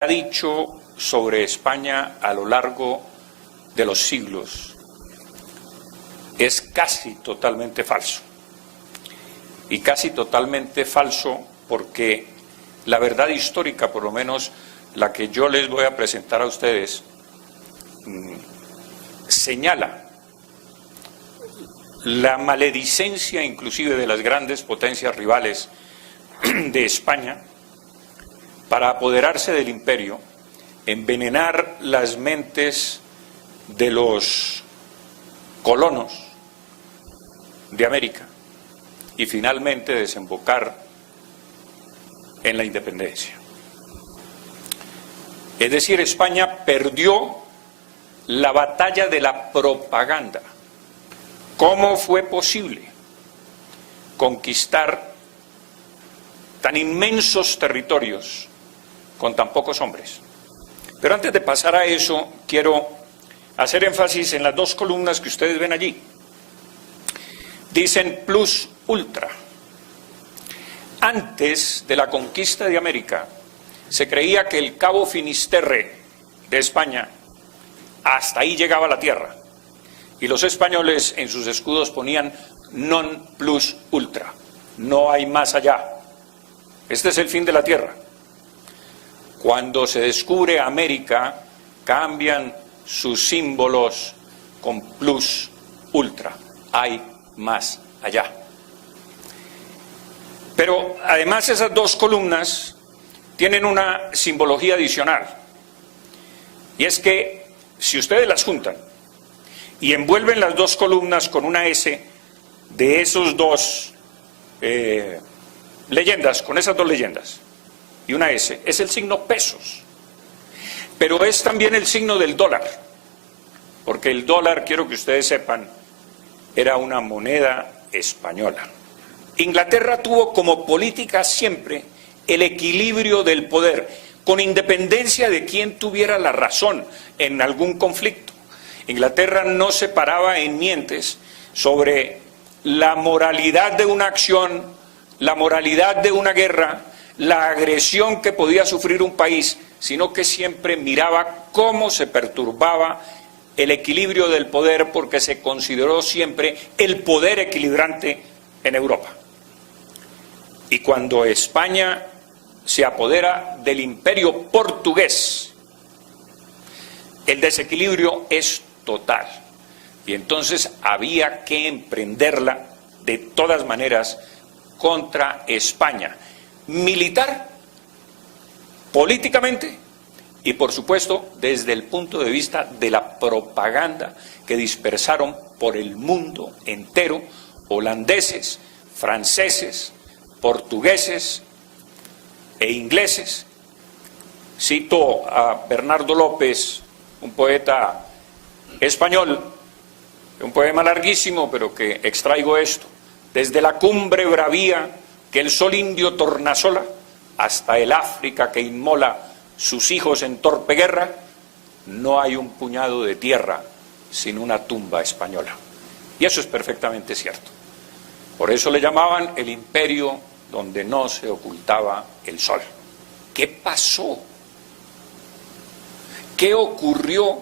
ha dicho sobre España a lo largo de los siglos es casi totalmente falso. Y casi totalmente falso porque la verdad histórica, por lo menos la que yo les voy a presentar a ustedes, señala la maledicencia inclusive de las grandes potencias rivales de España para apoderarse del imperio, envenenar las mentes de los colonos de América y finalmente desembocar en la independencia. Es decir, España perdió la batalla de la propaganda. ¿Cómo fue posible conquistar tan inmensos territorios con tan pocos hombres? Pero antes de pasar a eso, quiero hacer énfasis en las dos columnas que ustedes ven allí. Dicen plus ultra. Antes de la conquista de América, se creía que el Cabo Finisterre de España, hasta ahí llegaba la tierra. Y los españoles en sus escudos ponían non plus ultra. No hay más allá. Este es el fin de la tierra. Cuando se descubre América, cambian sus símbolos con plus ultra. Hay más allá. Pero además esas dos columnas tienen una simbología adicional. Y es que si ustedes las juntan y envuelven las dos columnas con una S de esos dos leyendas, con esas dos leyendas, y una S, es el signo pesos. Pero es también el signo del dólar, porque el dólar, quiero que ustedes sepan, era una moneda española. Inglaterra tuvo como política siempre el equilibrio del poder, con independencia de quién tuviera la razón en algún conflicto. Inglaterra no se paraba en mientes sobre la moralidad de una acción, la moralidad de una guerra, la agresión que podía sufrir un país, sino que siempre miraba cómo se perturbaba el equilibrio del poder, porque se consideró siempre el poder equilibrante en Europa. Y cuando España se apodera del imperio portugués, el desequilibrio es total. Y entonces había que emprenderla de todas maneras contra España, militar, políticamente y por supuesto desde el punto de vista de la propaganda que dispersaron por el mundo entero holandeses, franceses, portugueses e ingleses. Cito a Bernardo López, un poeta español, un poema larguísimo, pero que extraigo esto: desde la cumbre bravía que el sol indio tornasola, hasta el África que inmola sus hijos en torpe guerra, no hay un puñado de tierra sin una tumba española. Y eso es perfectamente cierto. Por eso le llamaban el imperio donde no se ocultaba el sol. ¿Qué pasó? ¿Qué ocurrió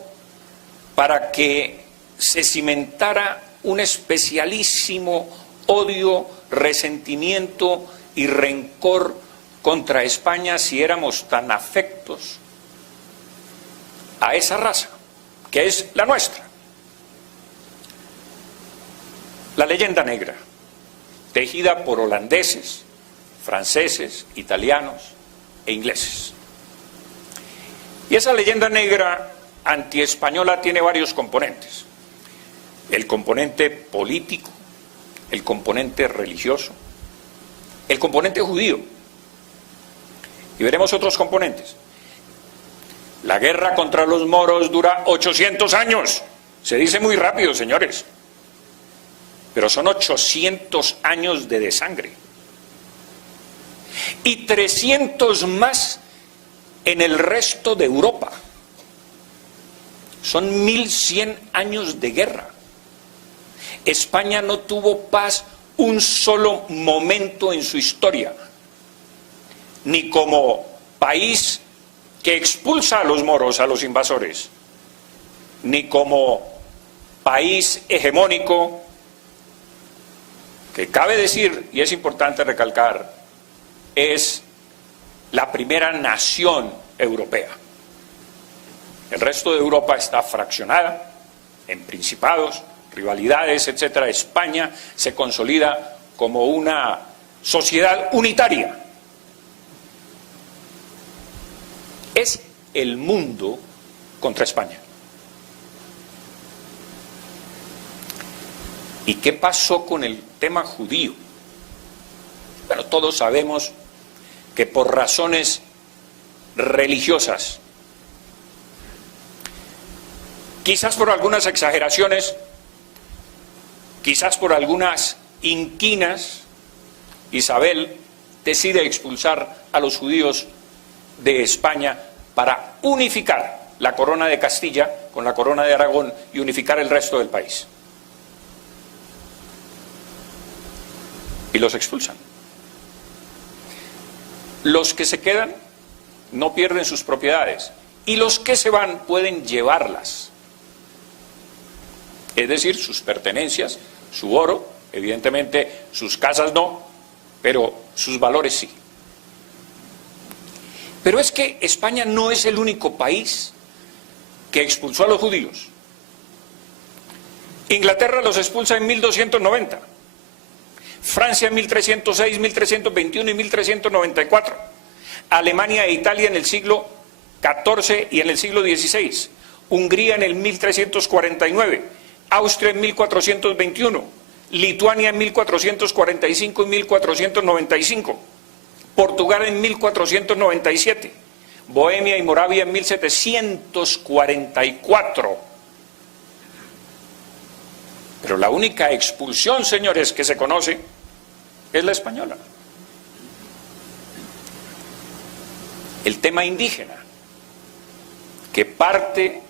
para que se cimentara un especialísimo odio, resentimiento y rencor contra España si éramos tan afectos a esa raza, que es la nuestra? La leyenda negra, tejida por holandeses, franceses, italianos e ingleses. Y esa leyenda negra antiespañola tiene varios componentes: el componente político, el componente religioso, el componente judío, y veremos otros componentes. La guerra contra los moros dura 800 años, se dice muy rápido, señores, pero son 800 años de desangre, y 300 más en el resto de Europa. Son 1100 años de guerra. España no tuvo paz un solo momento en su historia, ni como país que expulsa a los moros, a los invasores, ni como país hegemónico, que cabe decir, y es importante recalcar, es la primera nación europea. El resto de Europa está fraccionada en principados, rivalidades, etcétera. España se consolida como una sociedad unitaria. Es el mundo contra España. ¿Y qué pasó con el tema judío? Bueno, todos sabemos que por razones religiosas, quizás por algunas exageraciones, quizás por algunas inquinas, Isabel decide expulsar a los judíos de España para unificar la corona de Castilla con la corona de Aragón y unificar el resto del país. Y los expulsan. Los que se quedan no pierden sus propiedades y los que se van pueden llevarlas. Es decir, sus pertenencias, su oro, evidentemente sus casas no, pero sus valores sí. Pero es que España no es el único país que expulsó a los judíos. Inglaterra los expulsa en 1290. Francia en 1306, 1321 y 1394, Alemania e Italia en el siglo XIV y en el siglo XVI, Hungría en el 1349, Austria en 1421, Lituania en 1445 y 1495, Portugal en 1497, Bohemia y Moravia en 1744. Pero la única expulsión, señores, que se conoce es la española. El tema indígena, que parte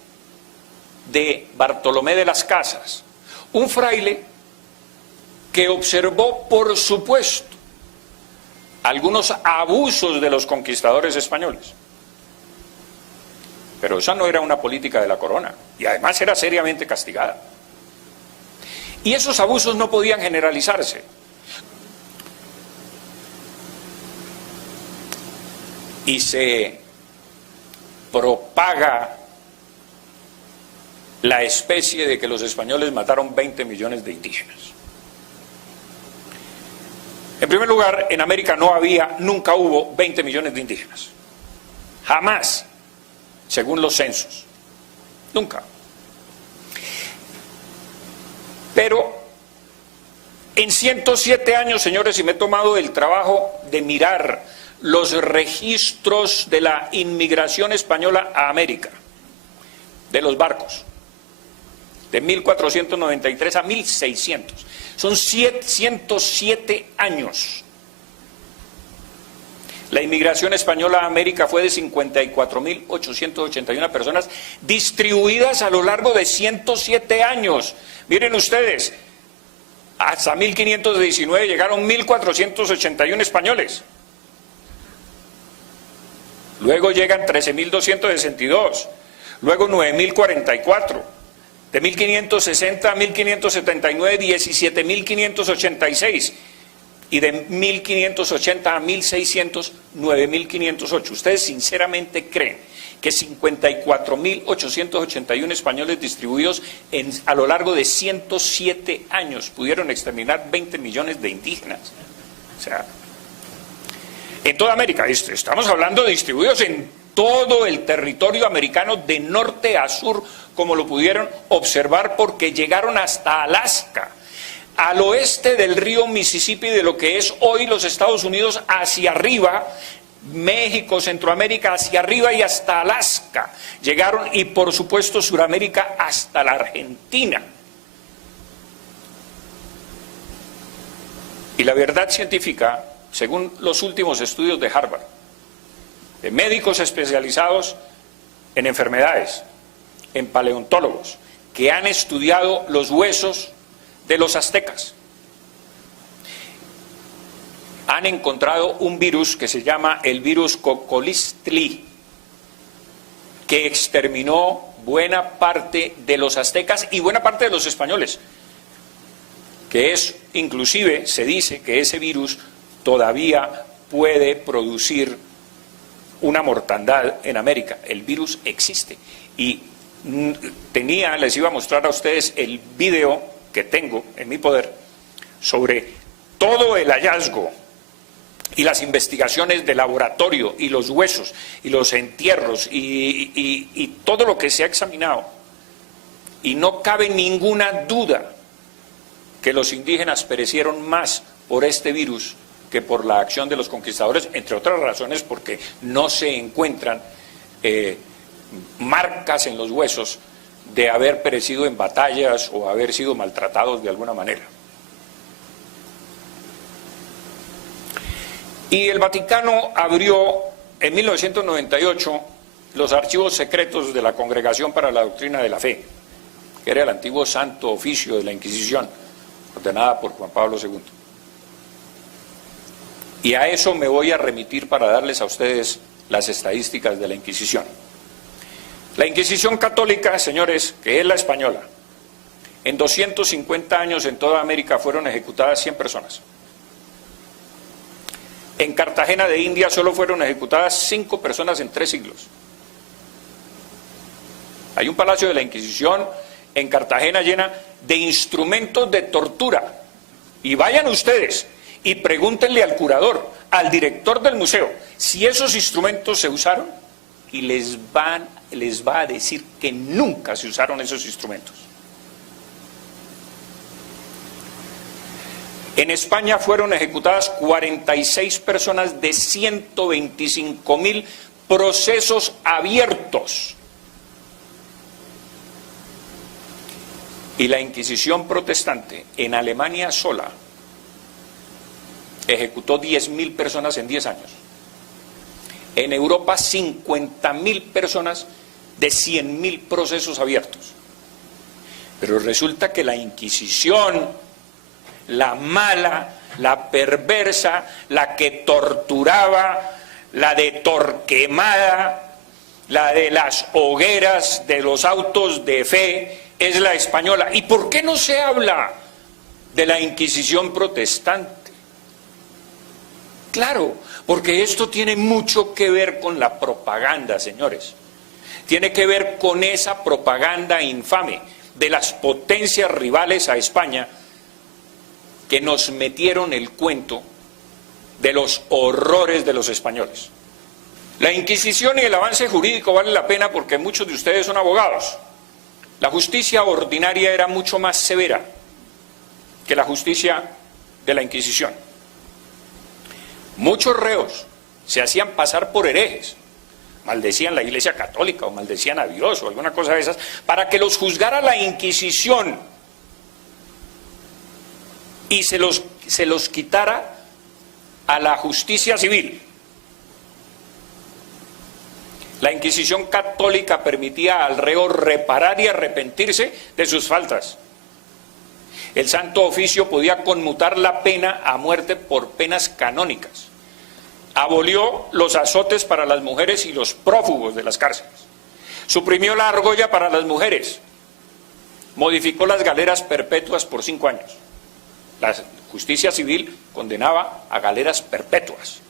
de Bartolomé de las Casas, un fraile que observó, por supuesto, algunos abusos de los conquistadores españoles. Pero esa no era una política de la corona, y además era seriamente castigada. Y esos abusos no podían generalizarse. Y se propaga la especie de que los españoles mataron 20 millones de indígenas. En primer lugar, en América nunca hubo 20 millones de indígenas. Jamás, según los censos. Nunca. Pero en 107 años, señores, y me he tomado el trabajo de mirar los registros de la inmigración española a América, de los barcos, de 1493 a 1600. Son 107 años. La inmigración española a América fue de 54.881 personas distribuidas a lo largo de 107 años. Miren ustedes, hasta 1519 llegaron 1.481 españoles. Luego llegan 13.262, luego 9.044, de 1560 a 1579, 17.586, y de 1580 a 1600, 9.508. ¿Ustedes sinceramente creen que 54.881 españoles distribuidos a lo largo de 107 años pudieron exterminar 20 millones de indígenas? O sea, en toda América, estamos hablando de distribuidos en todo el territorio americano de norte a sur, como lo pudieron observar, porque llegaron hasta Alaska, al oeste del río Mississippi, de lo que es hoy los Estados Unidos, hacia arriba, México, Centroamérica, hacia arriba y hasta Alaska. Llegaron, y por supuesto Suramérica, hasta la Argentina. Y la verdad científica, según los últimos estudios de Harvard, de médicos especializados en enfermedades, en paleontólogos, que han estudiado los huesos de los aztecas, han encontrado un virus que se llama el virus Cocolistli, que exterminó buena parte de los aztecas y buena parte de los españoles, que es, inclusive se dice que ese virus todavía puede producir una mortandad en América. El virus existe y les iba a mostrar a ustedes el video que tengo en mi poder sobre todo el hallazgo y las investigaciones de laboratorio y los huesos y los entierros y todo lo que se ha examinado, y no cabe ninguna duda que los indígenas perecieron más por este virus que por la acción de los conquistadores, entre otras razones porque no se encuentran marcas en los huesos de haber perecido en batallas o haber sido maltratados de alguna manera. Y el Vaticano abrió en 1998 los archivos secretos de la Congregación para la Doctrina de la Fe, que era el antiguo Santo Oficio de la Inquisición, ordenada por Juan Pablo II. Y a eso me voy a remitir para darles a ustedes las estadísticas de la Inquisición. La Inquisición católica, señores, que es la española, en 250 años en toda América fueron ejecutadas 100 personas. En Cartagena de India solo fueron ejecutadas 5 personas en 3 siglos. Hay un palacio de la Inquisición en Cartagena llena de instrumentos de tortura. Y vayan ustedes y pregúntenle al curador, al director del museo, si esos instrumentos se usaron, y les va a decir que nunca se usaron esos instrumentos. En España fueron ejecutadas 46 personas de 125.000 procesos abiertos. Y la Inquisición protestante en Alemania sola ejecutó 10.000 personas en 10 años. En Europa 50.000 personas de 100.000 procesos abiertos. Pero resulta que la Inquisición, la mala, la perversa, la que torturaba, la de Torquemada, la de las hogueras de los autos de fe, es la española. ¿Y por qué no se habla de la Inquisición protestante? Claro, porque esto tiene mucho que ver con la propaganda, señores. Tiene que ver con esa propaganda infame de las potencias rivales a España que nos metieron el cuento de los horrores de los españoles. La Inquisición y el avance jurídico vale la pena porque muchos de ustedes son abogados. La justicia ordinaria era mucho más severa que la justicia de la Inquisición. Muchos reos se hacían pasar por herejes, maldecían la Iglesia Católica o maldecían a Dios o alguna cosa de esas, para que los juzgara la Inquisición y se los quitara a la justicia civil. La Inquisición católica permitía al reo reparar y arrepentirse de sus faltas. El Santo Oficio podía conmutar la pena a muerte por penas canónicas. Abolió los azotes para las mujeres y los prófugos de las cárceles. Suprimió la argolla para las mujeres. Modificó las galeras perpetuas por 5 años. La justicia civil condenaba a galeras perpetuas.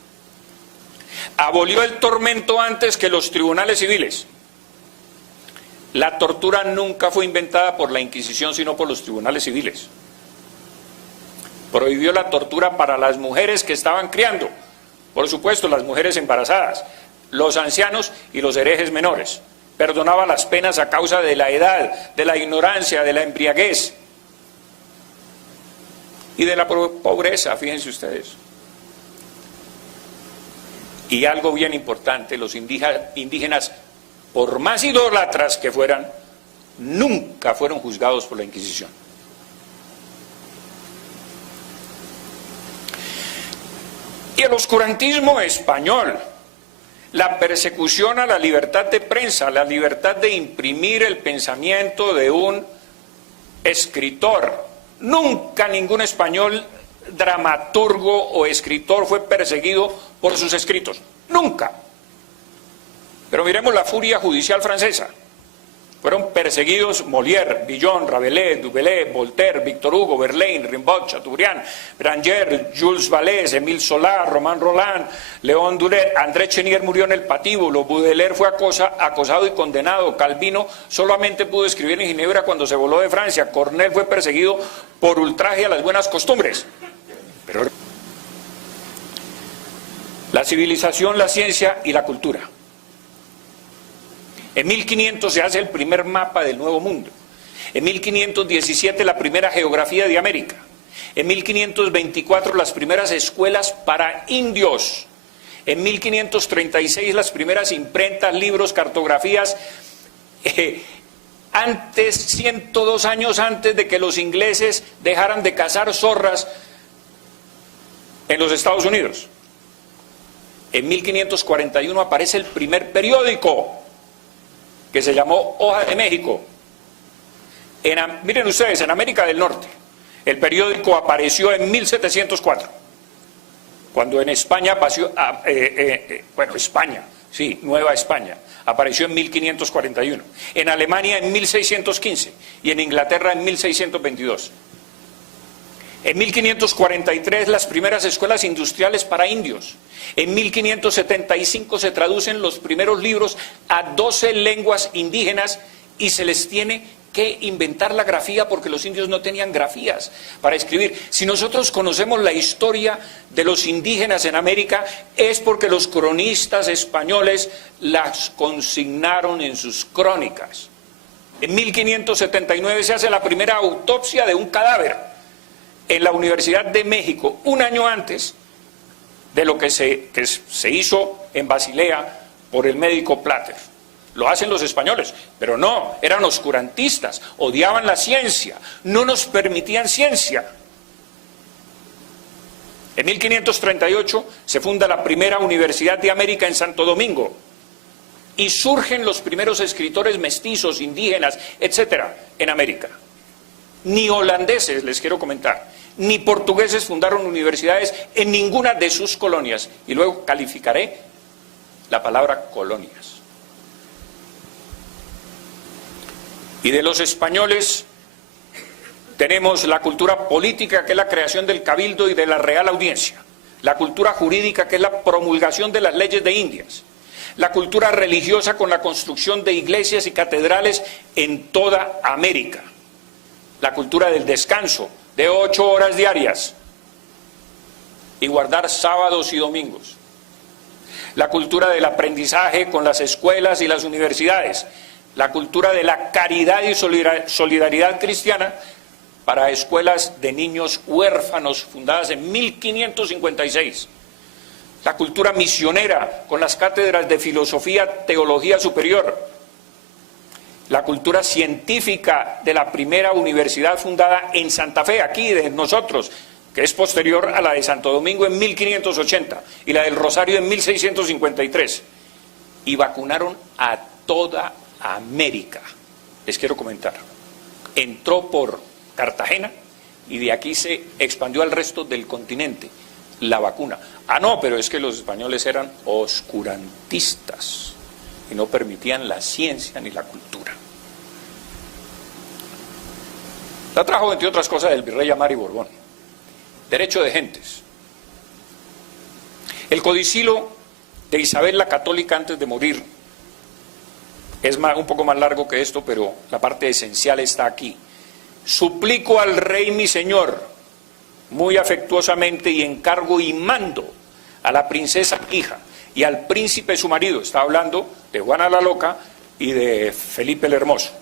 Abolió el tormento antes que los tribunales civiles. La tortura nunca fue inventada por la Inquisición, sino por los tribunales civiles. Prohibió la tortura para las mujeres que estaban criando, por supuesto las mujeres embarazadas, los ancianos y los herejes menores. Perdonaba las penas a causa de la edad, de la ignorancia, de la embriaguez y de la pobreza, fíjense ustedes. Y algo bien importante, los indígenas, por más idólatras que fueran, nunca fueron juzgados por la Inquisición. Y el oscurantismo español, la persecución a la libertad de prensa, la libertad de imprimir el pensamiento de un escritor. Nunca ningún español dramaturgo o escritor fue perseguido por sus escritos. Nunca. Pero miremos la furia judicial francesa. Fueron perseguidos Molière, Villon, Rabelais, Dubélé, Voltaire, Victor Hugo, Verlaine, Rimbaud, Chateaubriand, Branger, Jules Vallée, Émile Zola, Romain Rolland, Léon Duret, André Chenier murió en el patíbulo, Baudelaire fue acosado y condenado, Calvino solamente pudo escribir en Ginebra cuando se voló de Francia, Corneille fue perseguido por ultraje a las buenas costumbres. Pero la civilización, la ciencia y la cultura. En 1500 se hace el primer mapa del Nuevo Mundo. En 1517 la primera geografía de América. En 1524 las primeras escuelas para indios. En 1536 las primeras imprentas, libros, cartografías. 102 años antes de que los ingleses dejaran de cazar zorras en los Estados Unidos. En 1541 aparece el primer periódico, que se llamó Hoja de México. Miren ustedes, en América del Norte, el periódico apareció en 1704, cuando en España apareció, Nueva España, apareció en 1541, en Alemania en 1615 y en Inglaterra en 1622. En 1543 las primeras escuelas industriales para indios. En 1575 se traducen los primeros libros a 12 lenguas indígenas y se les tiene que inventar la grafía porque los indios no tenían grafías para escribir. Si nosotros conocemos la historia de los indígenas en América es porque los cronistas españoles las consignaron en sus crónicas. En 1579 se hace la primera autopsia de un cadáver en la Universidad de México, un año antes de lo que se hizo en Basilea por el médico Plater. Lo hacen los españoles, pero no, eran oscurantistas, odiaban la ciencia, no nos permitían ciencia. En 1538 se funda la primera Universidad de América en Santo Domingo y surgen los primeros escritores mestizos, indígenas, etcétera, en América. Ni holandeses, les quiero comentar, ni portugueses fundaron universidades en ninguna de sus colonias. Y luego calificaré la palabra colonias. Y de los españoles tenemos la cultura política, que es la creación del cabildo y de la Real Audiencia. La cultura jurídica, que es la promulgación de las leyes de Indias. La cultura religiosa, con la construcción de iglesias y catedrales en toda América. La cultura del descanso, de 8 horas diarias, y guardar sábados y domingos. La cultura del aprendizaje con las escuelas y las universidades. La cultura de la caridad y solidaridad cristiana para escuelas de niños huérfanos fundadas en 1556. La cultura misionera con las cátedras de filosofía, teología superior. La cultura científica de la primera universidad fundada en Santa Fe, aquí de nosotros, que es posterior a la de Santo Domingo en 1580 y la del Rosario en 1653. Y vacunaron a toda América. Les quiero comentar. Entró por Cartagena y de aquí se expandió al resto del continente la vacuna. Ah, no, pero es que los españoles eran oscurantistas y no permitían la ciencia ni la cultura. La trajo, entre otras cosas, del virrey Amari Borbón. Derecho de gentes. El codicilo de Isabel la Católica antes de morir es un poco más largo que esto, pero la parte esencial está aquí. Suplico al rey mi señor, muy afectuosamente, y encargo y mando a la princesa hija y al príncipe su marido, está hablando de Juana la Loca y de Felipe el Hermoso,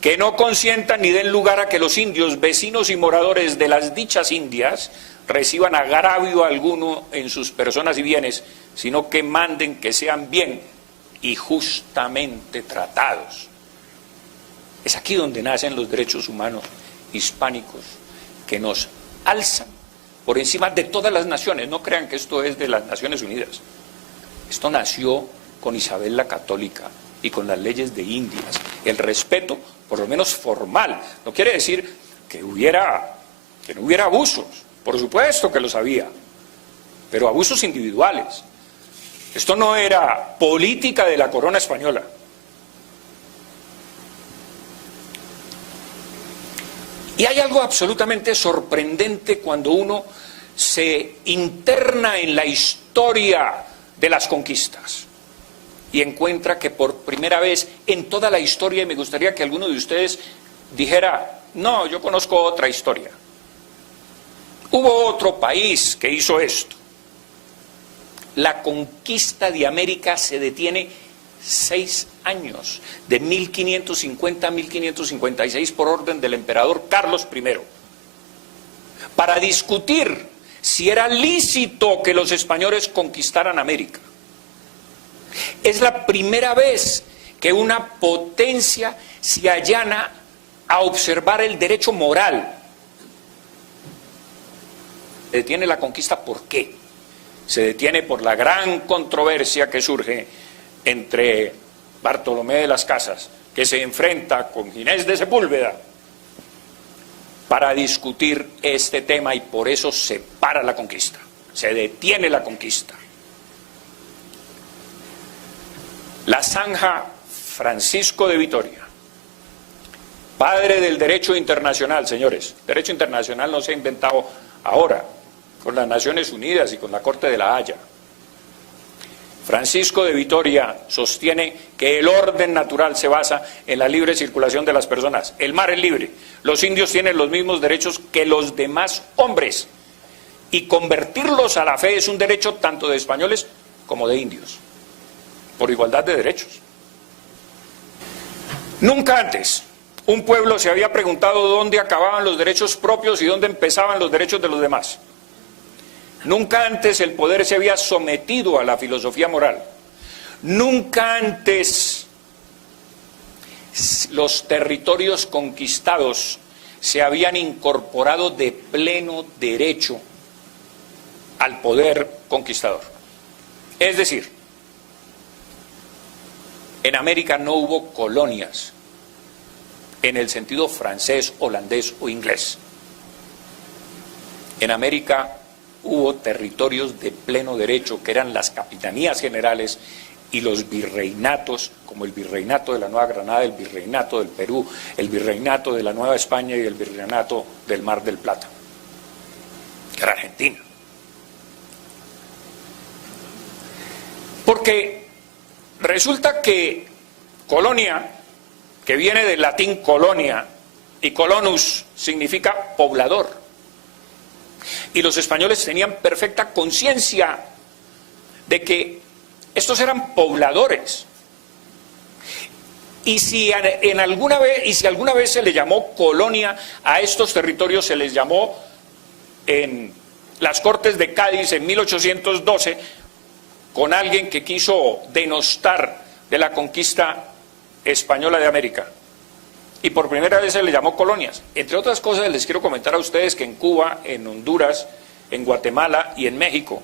que no consientan ni den lugar a que los indios, vecinos y moradores de las dichas Indias, reciban agravio alguno en sus personas y bienes, sino que manden que sean bien y justamente tratados. Es aquí donde nacen los derechos humanos hispánicos, que nos alzan por encima de todas las naciones. No crean que esto es de las Naciones Unidas. Esto nació con Isabel la Católica y con las leyes de Indias. El respeto, por lo menos formal, no quiere decir que no hubiera abusos. Por supuesto que los había, pero abusos individuales. Esto no era política de la corona española. Y hay algo absolutamente sorprendente cuando uno se interna en la historia de las conquistas y encuentra que por primera vez en toda la historia, y me gustaría que alguno de ustedes dijera, no, yo conozco otra historia. Hubo otro país que hizo esto. La conquista de América se detiene 6 años, de 1550 a 1556 por orden del emperador Carlos I, para discutir si era lícito que los españoles conquistaran América. Es la primera vez que una potencia se allana a observar el derecho moral. Se detiene la conquista, ¿por qué? Se detiene por la gran controversia que surge entre Bartolomé de las Casas, que se enfrenta con Ginés de Sepúlveda para discutir este tema, y por eso se para la conquista, se detiene la conquista. La zanja Francisco de Vitoria, padre del derecho internacional, señores. Derecho internacional no se ha inventado ahora, con las Naciones Unidas y con la Corte de la Haya. Francisco de Vitoria sostiene que el orden natural se basa en la libre circulación de las personas. El mar es libre. Los indios tienen los mismos derechos que los demás hombres. Y convertirlos a la fe es un derecho tanto de españoles como de indios, por igualdad de derechos. Nunca antes un pueblo se había preguntado dónde acababan los derechos propios y dónde empezaban los derechos de los demás. Nunca antes el poder se había sometido a la filosofía moral. Nunca antes los territorios conquistados se habían incorporado de pleno derecho al poder conquistador. Es decir, en América no hubo colonias en el sentido francés, holandés o inglés. En América hubo territorios de pleno derecho, que eran las capitanías generales y los virreinatos, como el virreinato de la Nueva Granada, el virreinato del Perú, el virreinato de la Nueva España y el virreinato del Mar del Plata, que era Argentina. Porque resulta que colonia, que viene del latín colonia, y colonus significa poblador, y los españoles tenían perfecta conciencia de que estos eran pobladores. Y si alguna vez se le llamó colonia a estos territorios, se les llamó en las Cortes de Cádiz en 1812, con alguien que quiso denostar de la conquista española de América. Y por primera vez se le llamó colonias. Entre otras cosas, les quiero comentar a ustedes que en Cuba, en Honduras, en Guatemala y en México,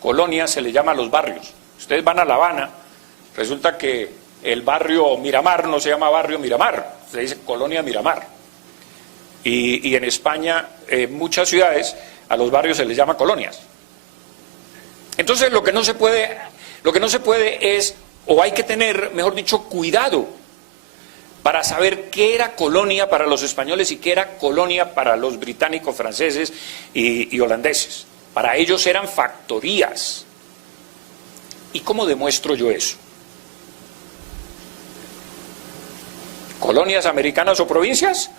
colonias se le llama a los barrios. Ustedes van a La Habana, resulta que el barrio Miramar no se llama barrio Miramar, se dice colonia Miramar. Y en España, en muchas ciudades, a los barrios se les llama colonias. Entonces lo que no se puede es, o hay que tener, mejor dicho, cuidado para saber qué era colonia para los españoles y qué era colonia para los británicos, franceses y holandeses. Para ellos eran factorías. ¿Y cómo demuestro yo eso? ¿Colonias americanas o provincias?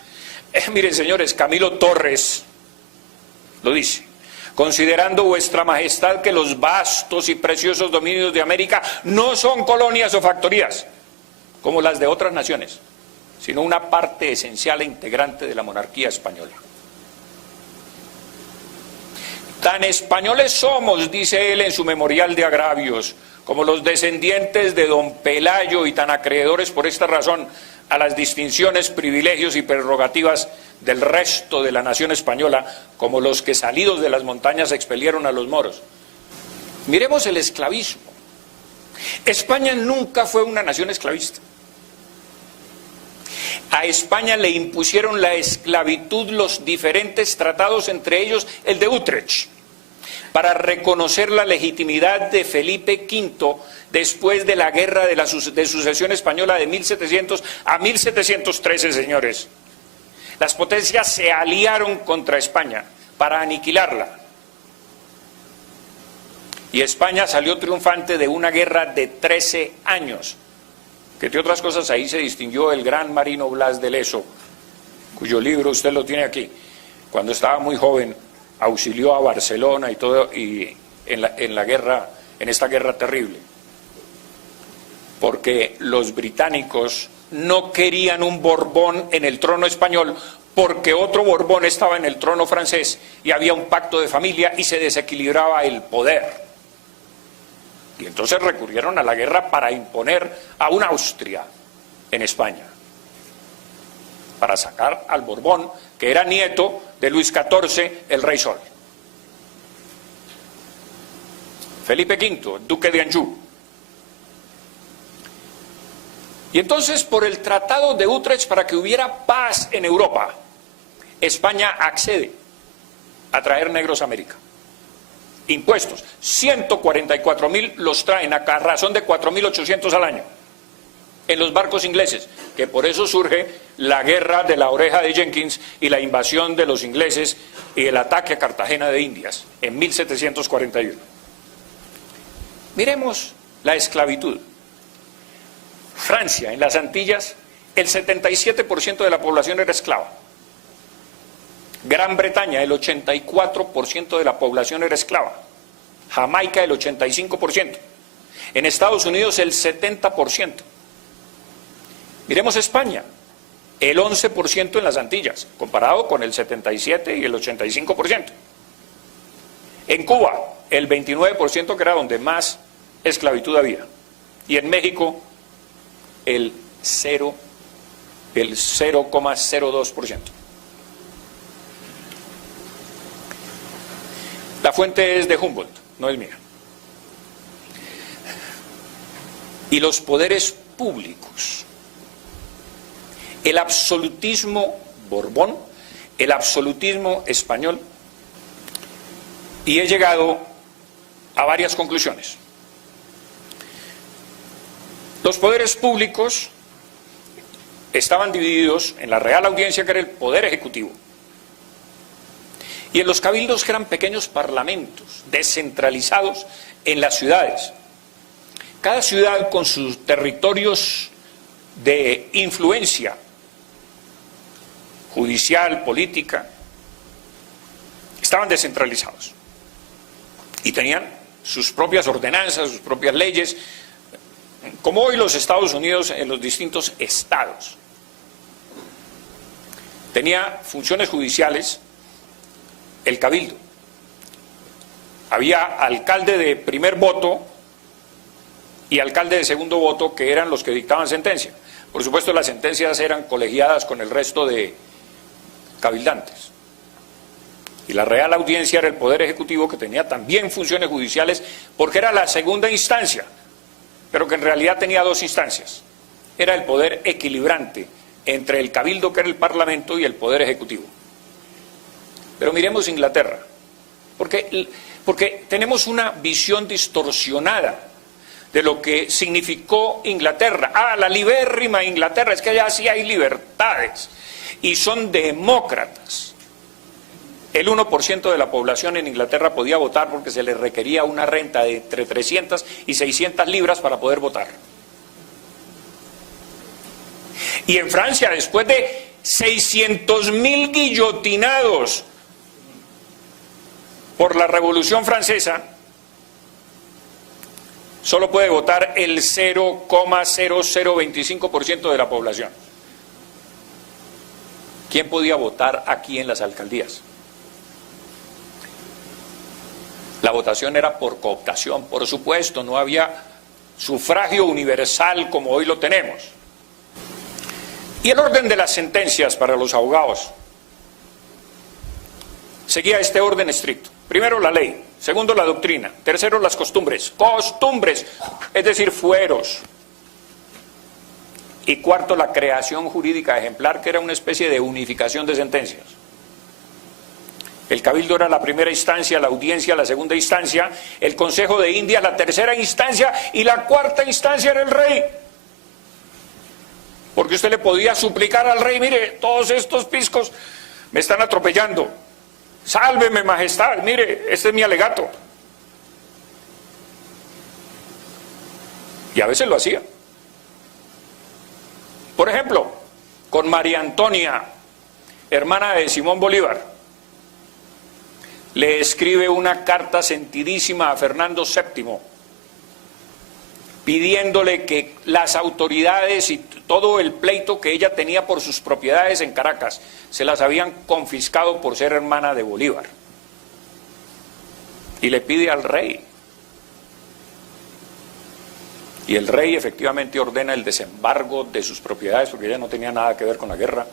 Miren, señores, Camilo Torres lo dice. Considerando vuestra majestad que los vastos y preciosos dominios de América no son colonias o factorías, como las de otras naciones, sino una parte esencial e integrante de la monarquía española. Tan españoles somos, dice él en su memorial de agravios, como los descendientes de don Pelayo, y tan acreedores por esta razón a las distinciones, privilegios y prerrogativas del resto de la nación española, como los que salidos de las montañas expelieron a los moros. Miremos el esclavismo. España nunca fue una nación esclavista. A España le impusieron la esclavitud los diferentes tratados, entre ellos el de Utrecht, para reconocer la legitimidad de Felipe V después de la guerra de sucesión española de 1700 a 1713, señores. Las potencias se aliaron contra España para aniquilarla. Y España salió triunfante de una guerra de 13 años, que entre otras cosas ahí se distinguió el gran marino Blas de Leso, cuyo libro usted lo tiene aquí. Cuando estaba muy joven auxilió a Barcelona y todo, y en esta guerra terrible, porque los británicos no querían un Borbón en el trono español, porque otro Borbón estaba en el trono francés y había un pacto de familia y se desequilibraba el poder. Y entonces recurrieron a la guerra para imponer a una Austria en España, para sacar al Borbón, que era nieto de Luis XIV, el Rey Sol. Felipe V, duque de Anjou. Y entonces, por el Tratado de Utrecht, para que hubiera paz en Europa, España accede a traer negros a América. Impuestos, 144.000 los traen a razón de 4.800 al año en los barcos ingleses, que por eso surge la guerra de la Oreja de Jenkins y la invasión de los ingleses y el ataque a Cartagena de Indias en 1741. Miremos la esclavitud. Francia, en las Antillas, el 77% de la población era esclava. Gran Bretaña, el 84% de la población era esclava. Jamaica, el 85%. En Estados Unidos, el 70%. Miremos España, el 11% en las Antillas, comparado con el 77% y el 85%. En Cuba, el 29%, que era donde más esclavitud había. Y en México, el 0,02%. La fuente es de Humboldt, no es mía. Y los poderes públicos. El absolutismo Borbón, el absolutismo español, y he llegado a varias conclusiones. Los poderes públicos estaban divididos en la Real Audiencia, que era el poder ejecutivo, y en los cabildos, que eran pequeños parlamentos descentralizados en las ciudades. Cada ciudad con sus territorios de influencia judicial, política, estaban descentralizados y tenían sus propias ordenanzas, sus propias leyes, como hoy los Estados Unidos en los distintos estados. Tenía funciones judiciales el cabildo. Había alcalde de primer voto y alcalde de segundo voto, que eran los que dictaban sentencia. Por supuesto, las sentencias eran colegiadas con el resto de cabildantes. Y la Real Audiencia era el poder ejecutivo, que tenía también funciones judiciales, porque era la segunda instancia, pero que en realidad tenía dos instancias. Era el poder equilibrante entre el cabildo, que era el parlamento, y el poder ejecutivo. Pero miremos Inglaterra, porque tenemos una visión distorsionada de lo que significó Inglaterra. Ah, la libérrima Inglaterra, es que allá sí hay libertades y son demócratas. El 1% de la población en Inglaterra podía votar porque se le requería una renta de entre 300 y 600 libras para poder votar. Y en Francia, después de 600.000 guillotinados por la Revolución Francesa, solo puede votar el 0,0025% de la población. ¿Quién podía votar aquí en las alcaldías? La votación era por cooptación, por supuesto, no había sufragio universal como hoy lo tenemos. Y el orden de las sentencias para los abogados seguía este orden estricto. Primero la ley, segundo la doctrina, tercero las costumbres, es decir, fueros. Y cuarto, la creación jurídica ejemplar, que era una especie de unificación de sentencias. El Cabildo era la primera instancia, la audiencia la segunda instancia, el Consejo de Indias la tercera instancia y la cuarta instancia era el rey. Porque usted le podía suplicar al rey, mire, todos estos piscos me están atropellando, sálveme majestad, mire, este es mi alegato. Y a veces lo hacía. Por ejemplo, con María Antonia, hermana de Simón Bolívar, le escribe una carta sentidísima a Fernando VII, pidiéndole que las autoridades y todo el pleito que ella tenía por sus propiedades en Caracas, se las habían confiscado por ser hermana de Bolívar. Y le pide al rey. Y el rey efectivamente ordena el desembargo de sus propiedades, porque ella no tenía nada que ver con la guerra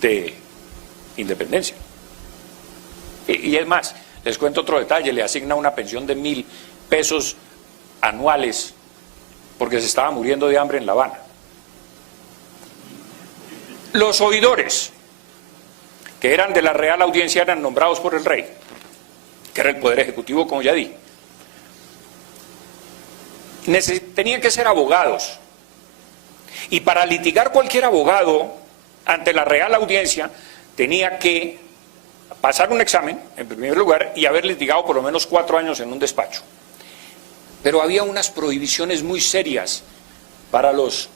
de independencia. Y es más, les cuento otro detalle, le asigna una pensión de 1.000 pesos anuales, porque se estaba muriendo de hambre en La Habana. Los oidores, que eran de la Real Audiencia, eran nombrados por el rey, que era el poder ejecutivo, como ya di. Tenían que ser abogados, y para litigar cualquier abogado ante la Real Audiencia tenía que pasar un examen, en primer lugar, y haber litigado por lo menos 4 años en un despacho. Pero había unas prohibiciones muy serias para los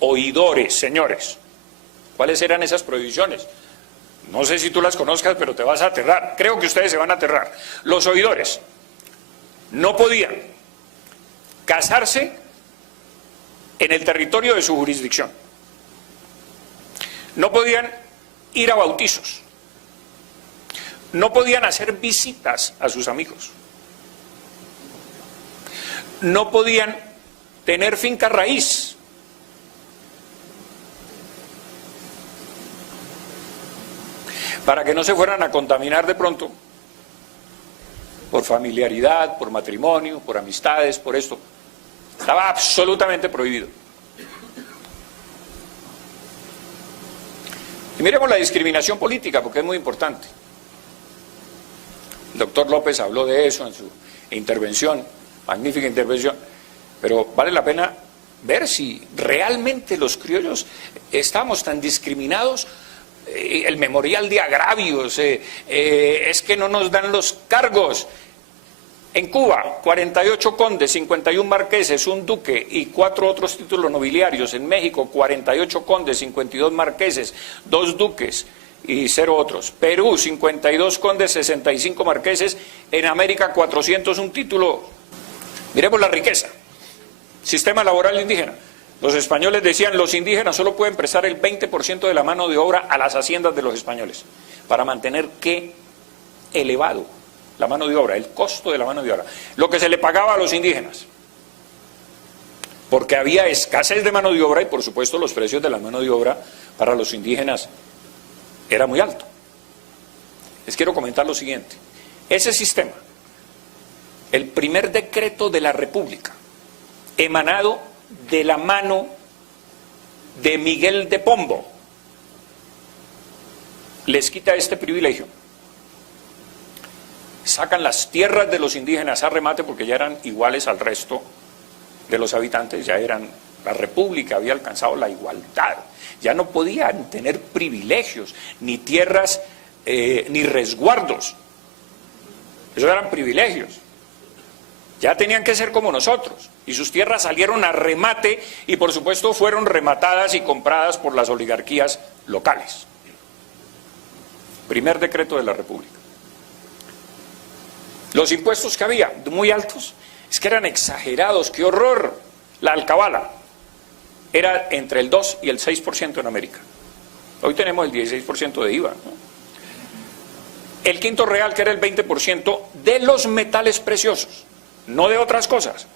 oidores, señores. ¿Cuáles eran esas prohibiciones? No sé si tú las conozcas, pero te vas a aterrar. Creo que ustedes se van a aterrar. Los oidores no podían casarse en el territorio de su jurisdicción. No podían ir a bautizos. No podían hacer visitas a sus amigos. No podían tener finca raíz. Para que no se fueran a contaminar de pronto por familiaridad, por matrimonio, por amistades, por esto. Estaba absolutamente prohibido. Y miremos la discriminación política, porque es muy importante. El doctor López habló de eso en su intervención, magnífica intervención, pero vale la pena ver si realmente los criollos estamos tan discriminados. El memorial de agravios, es que no nos dan los cargos. En Cuba, 48 condes, 51 marqueses, un duque y 4 otros títulos nobiliarios. En México, 48 condes, 52 marqueses, 2 duques y 0 otros. Perú, 52 condes, 65 marqueses. En América, 401 títulos. Miremos la riqueza. Sistema laboral indígena. Los españoles decían, los indígenas solo pueden prestar el 20% de la mano de obra a las haciendas de los españoles, para mantener ¿qué? Elevado la mano de obra, el costo de la mano de obra, lo que se le pagaba a los indígenas, porque había escasez de mano de obra y por supuesto los precios de la mano de obra para los indígenas era muy alto. Les quiero comentar lo siguiente, ese sistema, el primer decreto de la República, emanado de la mano de Miguel de Pombo, les quita este privilegio. Sacan las tierras de los indígenas a remate porque ya eran iguales al resto de los habitantes, ya eran, la República había alcanzado la igualdad, ya no podían tener privilegios, ni tierras, ni resguardos, esos eran privilegios. Ya tenían que ser como nosotros, y sus tierras salieron a remate y por supuesto fueron rematadas y compradas por las oligarquías locales. Primer decreto de la República. Los impuestos que había, muy altos, es que eran exagerados, qué horror. La alcabala era entre el 2 y el 6% en América. Hoy tenemos el 16% de IVA, ¿no? El quinto real, que era el 20% de los metales preciosos, no de otras cosas.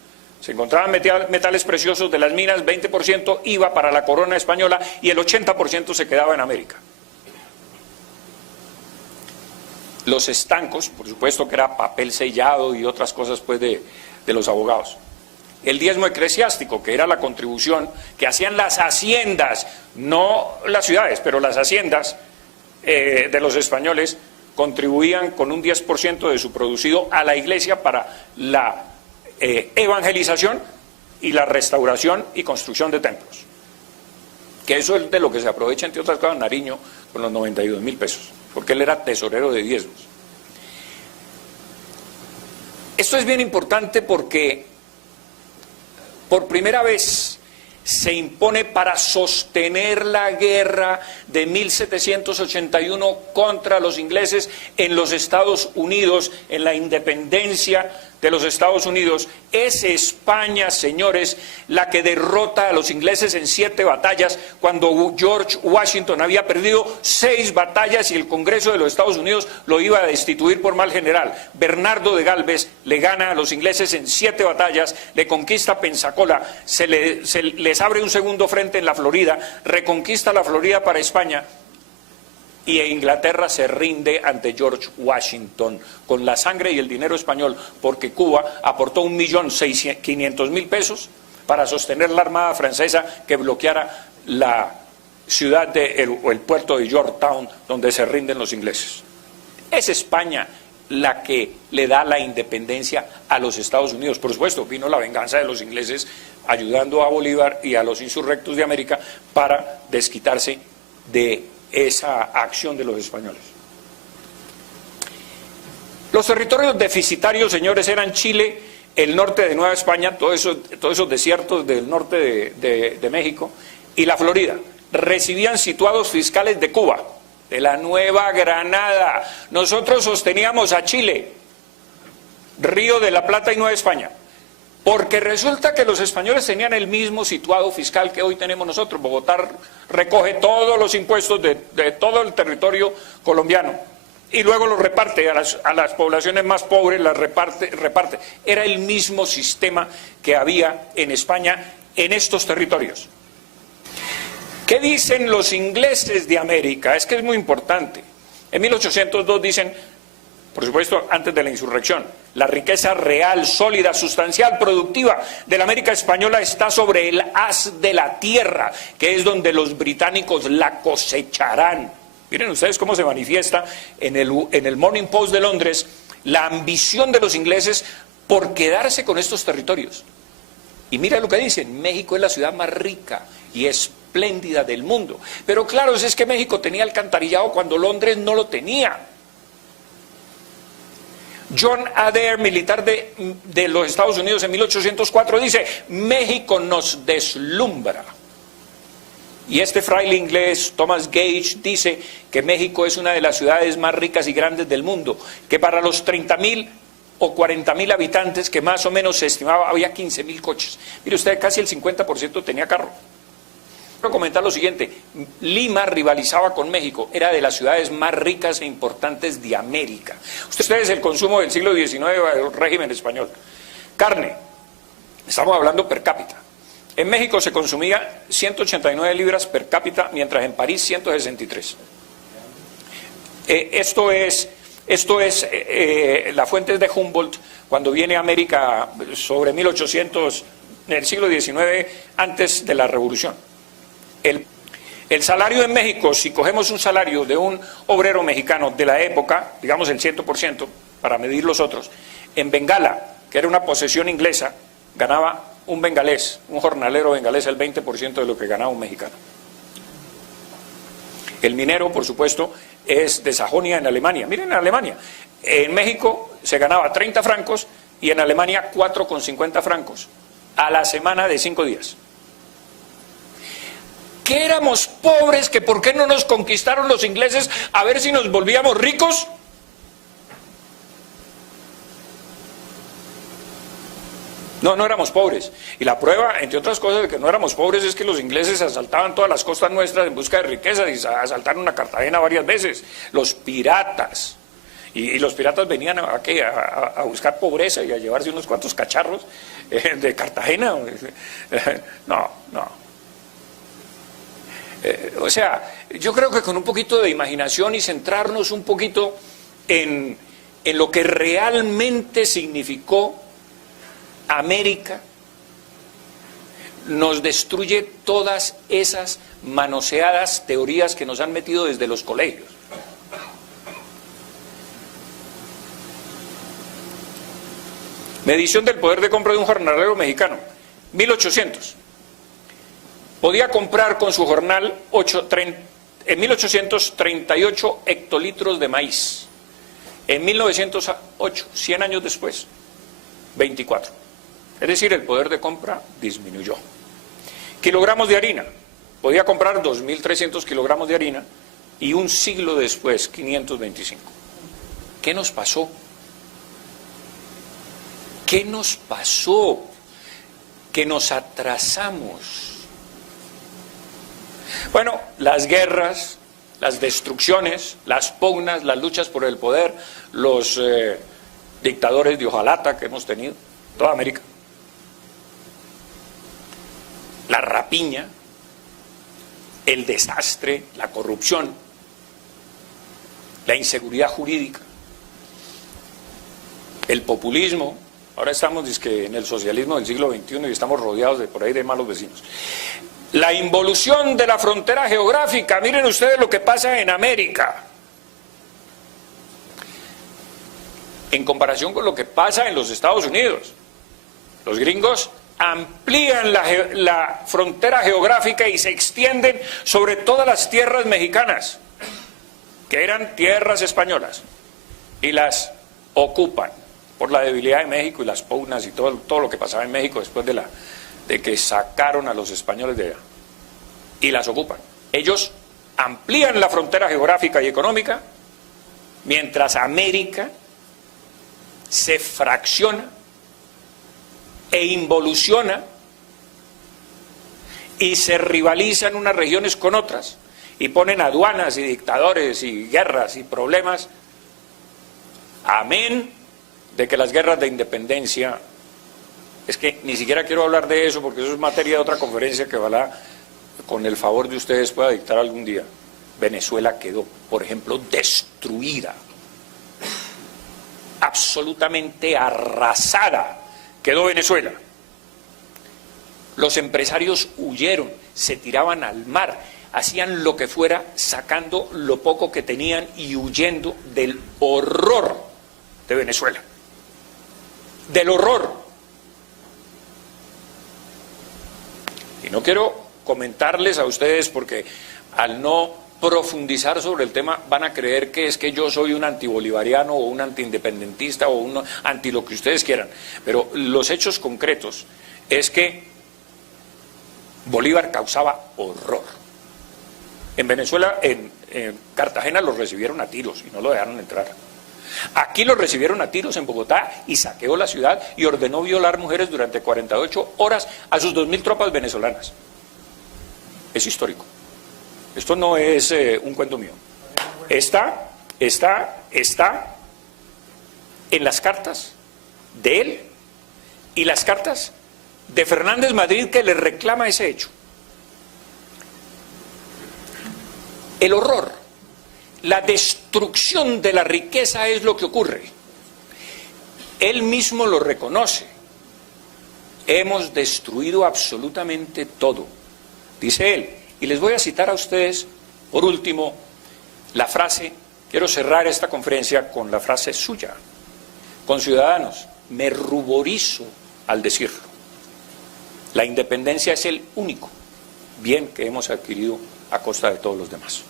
Se encontraban metales preciosos de las minas, 20% iba para la corona española y el 80% se quedaba en América. Los estancos, por supuesto que era papel sellado y otras cosas pues de los abogados. El diezmo eclesiástico, que era la contribución que hacían las haciendas, no las ciudades, pero las haciendas de los españoles contribuían con un 10% de su producido a la iglesia para la evangelización y la restauración y construcción de templos. Que eso es de lo que se aprovecha, entre otras cosas, Nariño con los 92.000 pesos, porque él era tesorero de diezmos. Esto es bien importante porque por primera vez se impone para sostener la guerra de 1781 contra los ingleses en los Estados Unidos, en la independencia de los Estados Unidos. Es España, señores, la que derrota a los ingleses en 7 batallas, cuando George Washington había perdido 6 batallas y el Congreso de los Estados Unidos lo iba a destituir por mal general. Bernardo de Galvez le gana a los ingleses en 7 batallas, le conquista Pensacola, les abre un segundo frente en la Florida, reconquista la Florida para España, y Inglaterra se rinde ante George Washington con la sangre y el dinero español, porque Cuba aportó 1.500.000 pesos para sostener la armada francesa que bloqueara la ciudad o el puerto de Yorktown, donde se rinden los ingleses. Es España la que le da la independencia a los Estados Unidos. Por supuesto, vino la venganza de los ingleses ayudando a Bolívar y a los insurrectos de América para desquitarse de esa acción de los españoles. Los territorios deficitarios, señores, eran Chile, el norte de Nueva España, todos esos desiertos del norte de México, y la Florida. Recibían situados fiscales de Cuba, de la Nueva Granada. Nosotros sosteníamos a Chile, Río de la Plata y Nueva España, porque resulta que los españoles tenían el mismo situado fiscal que hoy tenemos nosotros. Bogotá recoge todos los impuestos de todo el territorio colombiano y luego los reparte a las poblaciones más pobres, las reparte. Era el mismo sistema que había en España en estos territorios. ¿Qué dicen los ingleses de América? Es que es muy importante. En 1802 dicen, por supuesto, antes de la insurrección, la riqueza real, sólida, sustancial, productiva de la América española está sobre el haz de la tierra, que es donde los británicos la cosecharán. Miren ustedes cómo se manifiesta en el Morning Post de Londres la ambición de los ingleses por quedarse con estos territorios. Y mira lo que dicen: México es la ciudad más rica y espléndida del mundo. Pero claro, es que México tenía alcantarillado cuando Londres no lo tenía. John Adair, militar de los Estados Unidos en 1804, dice: México nos deslumbra. Y este fraile inglés, Thomas Gage, dice que México es una de las ciudades más ricas y grandes del mundo, que para los 30.000 o 40.000 habitantes, que más o menos se estimaba, había 15.000 coches. Mire usted, casi el 50% tenía carro. Quiero comentar lo siguiente: Lima rivalizaba con México, era de las ciudades más ricas e importantes de América. Ustedes, el consumo del siglo XIX del régimen español. Carne, estamos hablando per cápita. En México se consumía 189 libras per cápita, mientras en París 163. Esto es la fuente de Humboldt cuando viene a América sobre 1800, en el siglo XIX, antes de la Revolución. El salario en México, si cogemos un salario de un obrero mexicano de la época, digamos el 100%, para medir los otros, en Bengala, que era una posesión inglesa, ganaba un bengalés, un jornalero bengalés, el 20% de lo que ganaba un mexicano. El minero, por supuesto, es de Sajonia, en Alemania. Miren, en Alemania, en México se ganaba 30 francos y en Alemania 4,50 francos a la semana de 5 días. ¿Que éramos pobres? ¿Que por qué no nos conquistaron los ingleses a ver si nos volvíamos ricos? No, no éramos pobres. Y la prueba, entre otras cosas, de que no éramos pobres es que los ingleses asaltaban todas las costas nuestras en busca de riqueza y asaltaron a Cartagena varias veces. Los piratas. Y los piratas venían a buscar pobreza y a llevarse unos cuantos cacharros de Cartagena. No. O sea, yo creo que con un poquito de imaginación y centrarnos un poquito en lo que realmente significó América, nos destruye todas esas manoseadas teorías que nos han metido desde los colegios. Medición del poder de compra de un jornalero mexicano, 1800. Podía comprar con su jornal en 1838 hectolitros de maíz. En 1908, 100 años después, 24. Es decir, el poder de compra disminuyó. Kilogramos de harina. Podía comprar 2.300 kilogramos de harina y un siglo después, 525. ¿Qué nos pasó? ¿Qué nos pasó? Que nos atrasamos. Bueno, las guerras, las destrucciones, las pugnas, las luchas por el poder, los dictadores de hojalata que hemos tenido, toda América, la rapiña, el desastre, la corrupción, la inseguridad jurídica, el populismo. Ahora estamos en el socialismo del siglo XXI y estamos rodeados de por ahí de malos vecinos. La involución de la frontera geográfica. Miren ustedes lo que pasa en América en comparación con lo que pasa en los Estados Unidos. Los gringos amplían la frontera geográfica y se extienden sobre todas las tierras mexicanas, que eran tierras españolas, y las ocupan por la debilidad de México y las pugnas y todo lo que pasaba en México después de que sacaron a los españoles de allá, y las ocupan. Ellos amplían la frontera geográfica y económica, mientras América se fracciona e involuciona y se rivalizan unas regiones con otras y ponen aduanas y dictadores y guerras y problemas, amén de que las guerras de independencia, es que ni siquiera quiero hablar de eso porque eso es materia de otra conferencia que ojalá con el favor de ustedes pueda dictar algún día. Venezuela quedó, por ejemplo, destruida, absolutamente arrasada quedó Venezuela. Los empresarios huyeron, se tiraban al mar, hacían lo que fuera, sacando lo poco que tenían y huyendo del horror de Venezuela. Del horror. Y no quiero comentarles a ustedes porque al no profundizar sobre el tema van a creer que es que yo soy un antibolivariano o un antiindependentista o un anti lo que ustedes quieran, pero los hechos concretos es que Bolívar causaba horror. En Venezuela, en Cartagena los recibieron a tiros y no lo dejaron entrar. Aquí los recibieron a tiros en Bogotá y saqueó la ciudad y ordenó violar mujeres durante 48 horas a sus 2.000 tropas venezolanas. Es histórico. Esto no es un cuento mío. Está en las cartas de él y las cartas de Fernández Madrid que le reclama ese hecho. El horror, la destrucción de la riqueza es lo que ocurre. Él mismo lo reconoce. Hemos destruido absolutamente todo, dice él. Y les voy a citar a ustedes, por último, la frase, quiero cerrar esta conferencia con la frase suya. Conciudadanos, me ruborizo al decirlo. La independencia es el único bien que hemos adquirido a costa de todos los demás.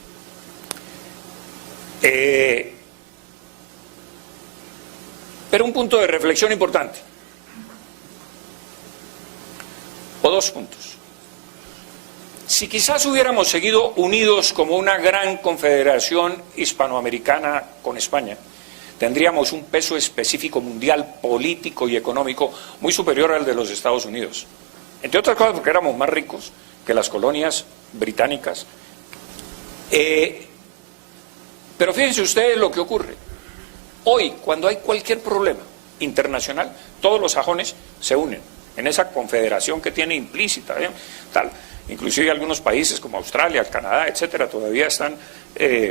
Pero un punto de reflexión importante, o dos puntos. Si quizás hubiéramos seguido unidos como una gran confederación hispanoamericana con España, tendríamos un peso específico mundial, político y económico muy superior al de los Estados Unidos. Entre otras cosas porque éramos más ricos que las colonias británicas. Pero fíjense ustedes lo que ocurre. Hoy, cuando hay cualquier problema internacional, todos los sajones se unen en esa confederación que tiene implícita, tal. Inclusive algunos países como Australia, Canadá, etcétera, todavía están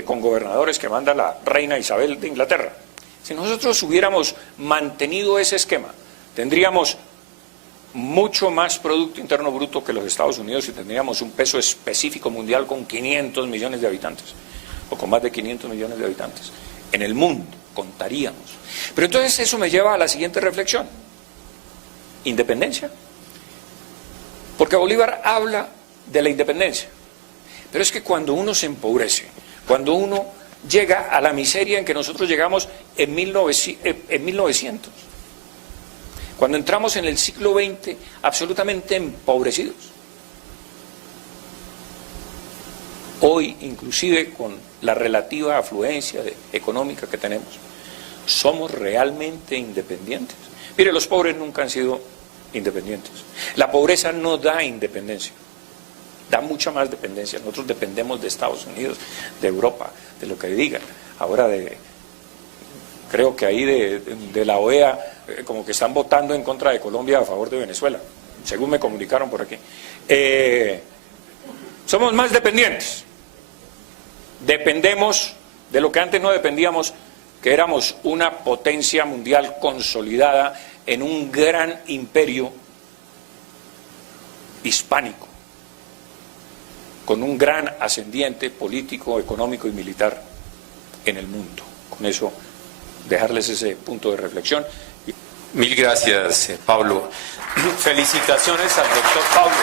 con gobernadores que manda la reina Isabel de Inglaterra. Si nosotros hubiéramos mantenido ese esquema, tendríamos mucho más Producto Interno Bruto que los Estados Unidos y tendríamos un peso específico mundial con 500 millones de habitantes, o con más de 500 millones de habitantes. En el mundo contaríamos. Pero entonces eso me lleva a la siguiente reflexión. independencia. Porque Bolívar habla de la independencia. Pero es que cuando uno se empobrece, cuando uno llega a la miseria en que nosotros llegamos en 1900, cuando entramos en el siglo XX absolutamente empobrecidos, hoy inclusive con la relativa afluencia económica que tenemos, ¿somos realmente independientes? Mire, los pobres nunca han sido independientes. La pobreza no da independencia, da mucha más dependencia. Nosotros dependemos de Estados Unidos, de Europa, de lo que digan. Ahora creo que ahí de la OEA como que están votando en contra de Colombia a favor de Venezuela, según me comunicaron por aquí. Somos más dependientes. Dependemos de lo que antes no dependíamos, que éramos una potencia mundial consolidada en un gran imperio hispánico, con un gran ascendiente político, económico y militar en el mundo. Con eso, dejarles ese punto de reflexión. Mil gracias, Pablo. Felicitaciones al doctor Pablo.